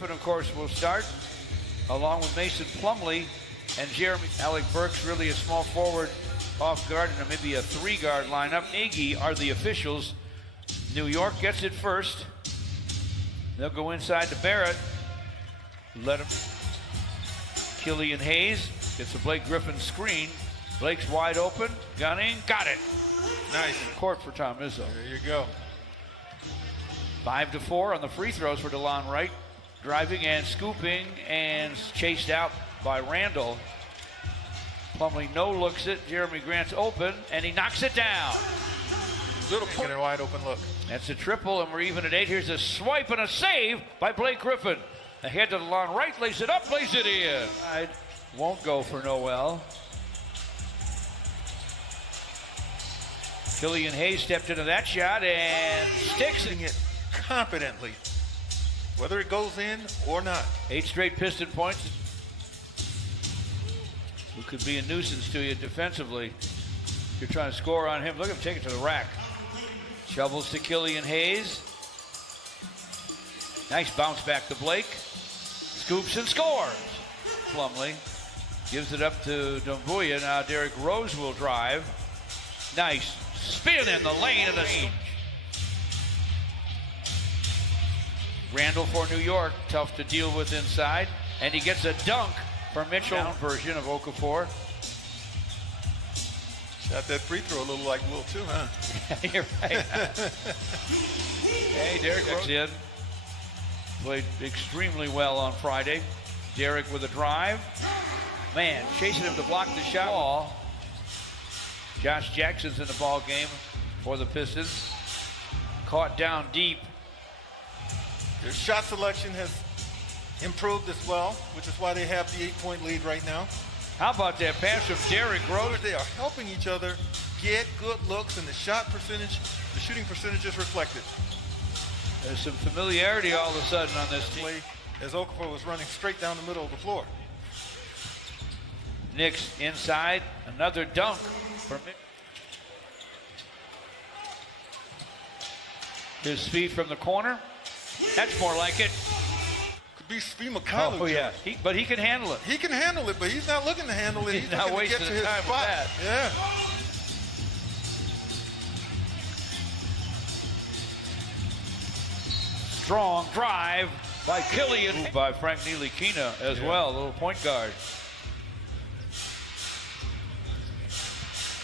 But of course, will start along with Mason Plumlee and Jeremy. Alec Burks really a small forward off guard and maybe a 3-guard lineup. Nagy are the officials. New York gets it first. They'll go inside to Barrett. Let him. Killian Hayes gets a Blake Griffin screen. Blake's wide open. Gunning. Got it. Nice. Court for Tom Izzo. There you go. 5-4 on the free throws for DeLon Wright. Driving and scooping and chased out by Randall. Plumlee no looks it. Jeremy Grant's open and he knocks it down. Little point and a wide open look. That's a triple and we're even at 8. Here's a swipe and a save by Blake Griffin. Ahead to DeLon Wright, lays it up, lays it in. Won't go for Noel. Killian Hayes stepped into that shot and sticks it Confidently, whether it goes in or not. 8 straight Piston points. Who could be a nuisance to you defensively. You're trying to score on him. Look at him take it to the rack. Shovels to Killian Hayes. Nice bounce back to Blake. Scoops and scores. Plumlee gives it up to Doumbouya. Now Derrick Rose will drive. Nice spin in the lane of the range. Randall for New York, tough to deal with inside, and he gets a dunk for Mitchell. Down version of Okafor. Shot that free throw a little like Will too, huh? You're right. Hey, Derrick Rose in. Played extremely well on Friday. Derrick with a drive. Man, chasing him to block the shot. Ball. Josh Jackson's in the ball game for the Pistons. Caught down deep. Their shot selection has improved as well, which is why they have the 8-point lead right now. How about that pass from Derrick Rose? They are helping each other get good looks, and the shot percentage, the shooting percentage is reflected. There's some familiarity all of a sudden on this team. As Okafor was running straight down the middle of the floor. Knicks inside, another dunk for Mitchell. His feet from the corner. That's more like it. Could be Svi Mykhailiuk. Oh yeah, but he can handle it. He can handle it, but he's not looking to handle it. He's not wasting to get to time his with spot. that. Yeah. Strong drive by Killian. By Frank Ntilikina as well, a little point guard.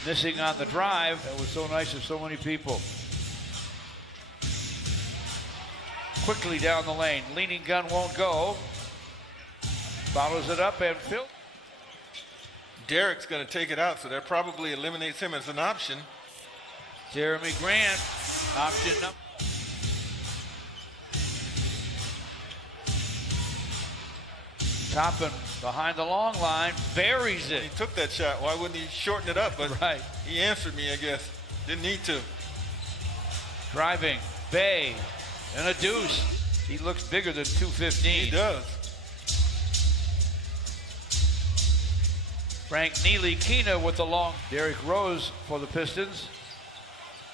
Missing on the drive. That was so nice of so many people. Quickly down the lane. Leaning gun won't go. Follows it up and Phil. Derrick's going to take it out, so that probably eliminates him as an option. Jeremy Grant, option number. Toppin behind the long line, buries it. He took that shot. Why wouldn't he shorten it up? But right. He answered me, I guess. Didn't need to. Driving, Bay, and a deuce. He looks bigger than 215. He does. Frank Ntilikina with the long. Derrick Rose for the Pistons.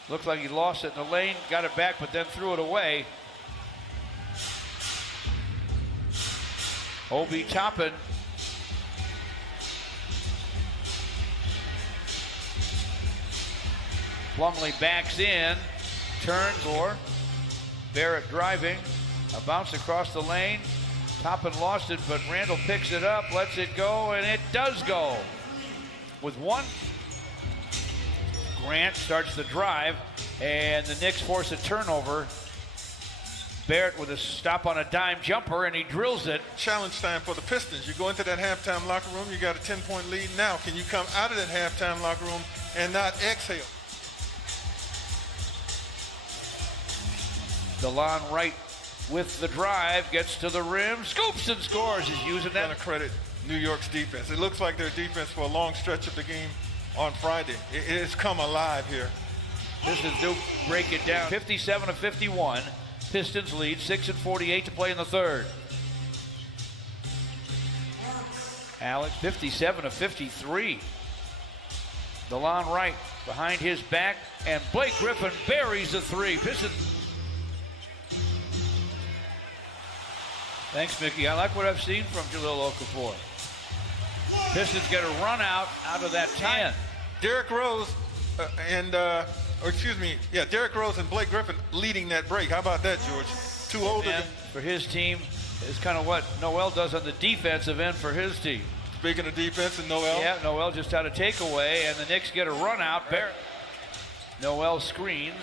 Looked like he lost it in the lane, got it back, but then threw it away. Obi Toppin. Plumlee backs in, turns for Barrett driving, a bounce across the lane. Toppin lost it, but Randall picks it up, lets it go, and it does go. With one, Grant starts the drive, and the Knicks force a turnover. Barrett with a stop on a dime jumper, and he drills it. Challenge time for the Pistons. You go into that halftime locker room, you got a 10-point lead now. Can you come out of that halftime locker room and not exhale? DeLon Wright with the drive, gets to the rim, scoops and scores. He's using that. I'm going to credit New York's defense. It looks like their defense for a long stretch of the game on Friday. It's come alive here. Pistons do break it down. 57-51. Pistons lead, 6:48 to play in the third. Alex, 57-53. DeLon Wright behind his back, and Blake Griffin buries the three. Pistons. Thanks, Mickey. I like what I've seen from Jahlil Okafor. Pistons get a run out of that 10. Derrick Rose Derrick Rose and Blake Griffin leading that break. How about that, George? Two older. And for his team is kind of what Noel does on the defensive end for his team. Speaking of defense and Noel. Yeah, Noel just had a takeaway, and the Knicks get a run out. Barrett. Noel screens.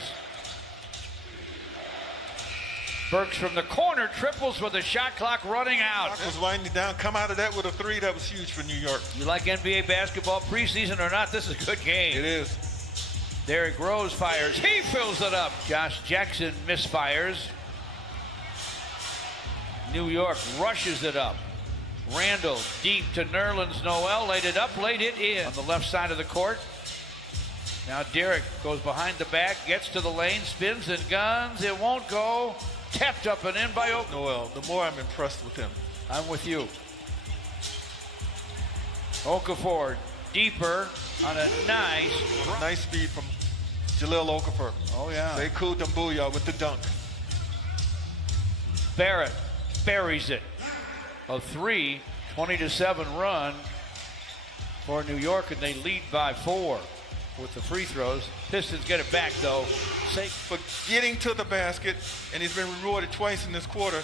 Burks from the corner triples with the shot clock running out. Clock was winding down. Come out of that with a three. That was huge for New York. You like NBA basketball preseason or not? This is a good game. It is. Derrick Rose fires. He fills it up. Josh Jackson misfires. New York rushes it up. Randall deep to Nerlens Noel. Laid it up, laid it in. On the left side of the court. Now Derrick goes behind the back, gets to the lane, spins and guns. It won't go. Tapped up and in by Noel. The more I'm impressed with him. I'm with you. Okafor deeper on a nice speed from Jahlil Okafor. Oh yeah. Sekou Doumbouya with the dunk. Barrett buries it. A 20-7 run for New York, and they lead by 4 with the free throws. Pistons get it back though. For getting to the basket, and he's been rewarded twice in this quarter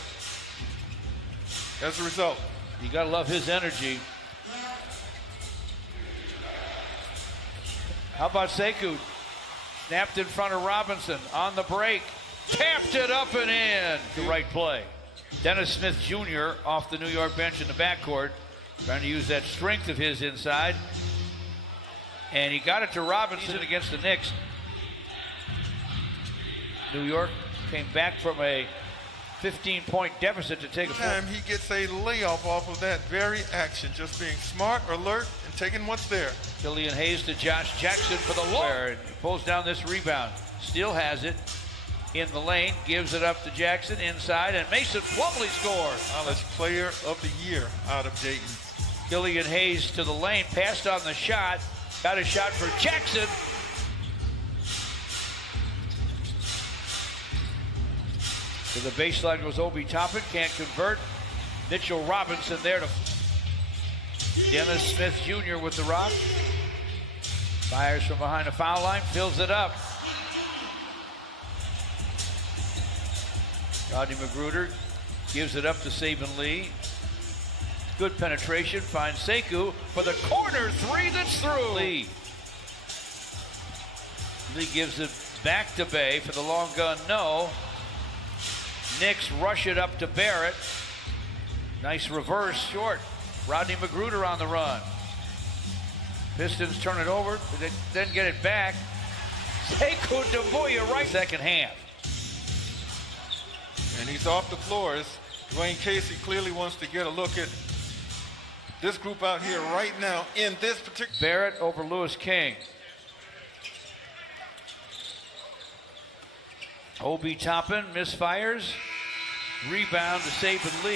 as a result. You gotta love his energy. How about Sekou? Snapped in front of Robinson on the break. Tapped it up and in. The right play. Dennis Smith Jr. off the New York bench in the backcourt, trying to use that strength of his inside. And he got it to Robinson against the Knicks. New York came back from a 15-point deficit to take a time he gets a layup off of that very action, just being smart, alert, and taking what's there. Killian Hayes to Josh Jackson for the low. He pulls down this rebound. Still has it in the lane, gives it up to Jackson inside, and Mason Plumlee scores. College Player of the Year out of Dayton. Killian Hayes to the lane, passed on the shot, got a shot for Jackson. To the baseline goes Obi Toppin, can't convert. Mitchell Robinson there to Dennis Smith Jr. with the rock. Fires from behind the foul line, fills it up. Rodney Magruder gives it up to Saban Lee. Good penetration, finds Sekou for the corner three that's through. Lee gives it back to Bay for the long gun, no. Knicks rush it up to Barrett. Nice reverse, short. Rodney Magruder on the run. Pistons turn it over, then get it back. Sekou Doumbouya right second half. And he's off the floor. Dwayne Casey clearly wants to get a look at this group out here right now in this particular. Barrett over Lewis King. Obi Toppin misfires. Rebound to Saban Lee.